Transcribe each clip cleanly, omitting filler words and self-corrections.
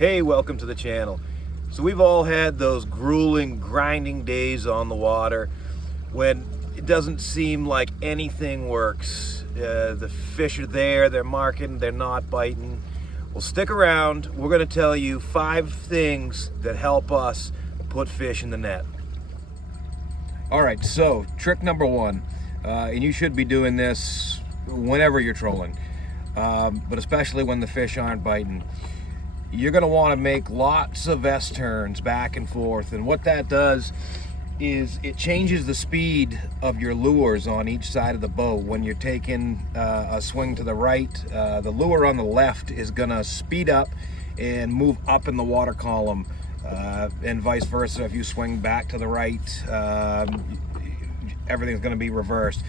Hey, welcome to the channel. So we've all had those grueling, grinding days on the water when it doesn't seem like anything works. The fish are there, they're marking, they're not biting. Well, stick around. We're going to tell you 5 things that help us put fish in the net. All right, so trick number 1, and you should be doing this whenever you're trolling, but especially when the fish aren't biting. You're going to want to make lots of S-turns back and forth, and what that does is it changes the speed of your lures on each side of the boat. When you're taking a swing to the right, the lure on the left is going to speed up and move up in the water column, and vice versa. If you swing back to the right, everything's going to be reversed.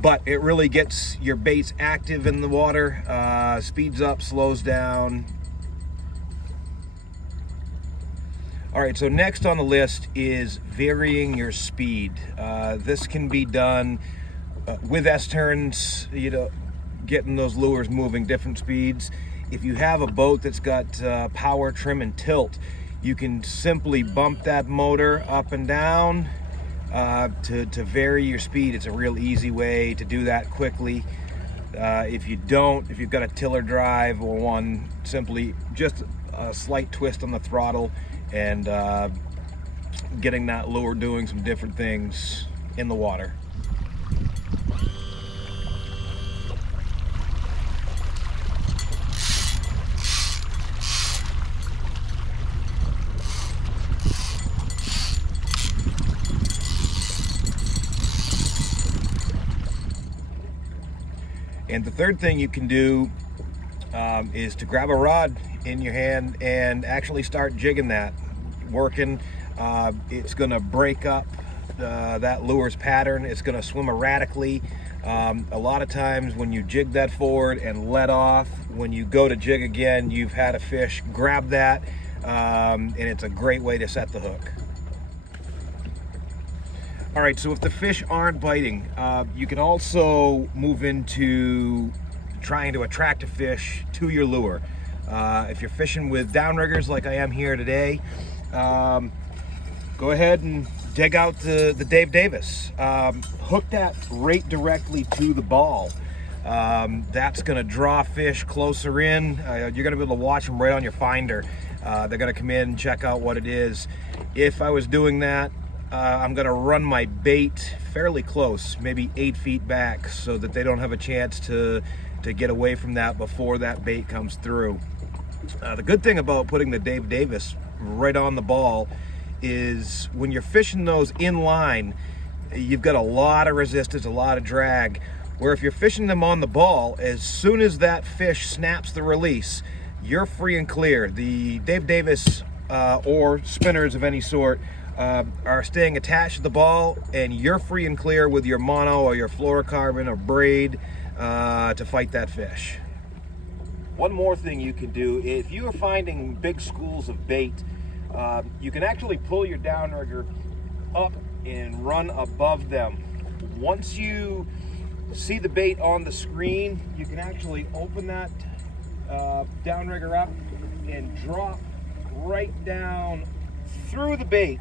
But it really gets your baits active in the water, speeds up, slows down. All right, so next on the list is varying your speed. This can be done with S-turns, getting those lures moving different speeds. If you have a boat that's got power, trim, and tilt, you can simply bump that motor up and down to vary your speed. It's a real easy way to do that quickly. If you've got a tiller drive or one, simply just a slight twist on the throttle and getting that lure doing some different things in the water. And the third thing you can do is to grab a rod in your hand and actually start jigging that, working. It's going to break up that lure's pattern. It's going to swim erratically. A lot of times when you jig that forward and let off, when you go to jig again, you've had a fish grab that, and it's a great way to set the hook. All right, so if the fish aren't biting, you can also move into trying to attract a fish to your lure. If you're fishing with downriggers like I am here today, go ahead and dig out the Dave Davis. Hook that right directly to the ball. That's going to draw fish closer in. You're going to be able to watch them right on your finder. They're going to come in and check out what it is. If I was doing that, I'm going to run my bait fairly close, maybe 8 feet back, so that they don't have a chance to get away from that before that bait comes through. The good thing about putting the Dave Davis right on the ball is when you're fishing those in line, you've got a lot of resistance, a lot of drag, where if you're fishing them on the ball, as soon as that fish snaps the release, you're free and clear. The Dave Davis or spinners of any sort are staying attached to the ball, and you're free and clear with your mono or your fluorocarbon or braid to fight that fish. One more thing you can do, if you are finding big schools of bait, you can actually pull your downrigger up and run above them. Once you see the bait on the screen, you can actually open that downrigger up and drop right down through the bait.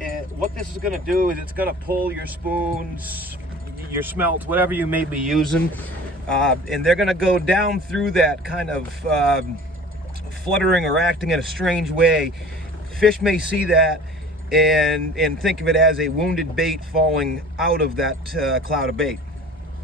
And what this is going to do is it's going to pull your spoons, your smelts, whatever you may be using, and they're going to go down through that kind of fluttering or acting in a strange way. Fish may see that and think of it as a wounded bait falling out of that cloud of bait.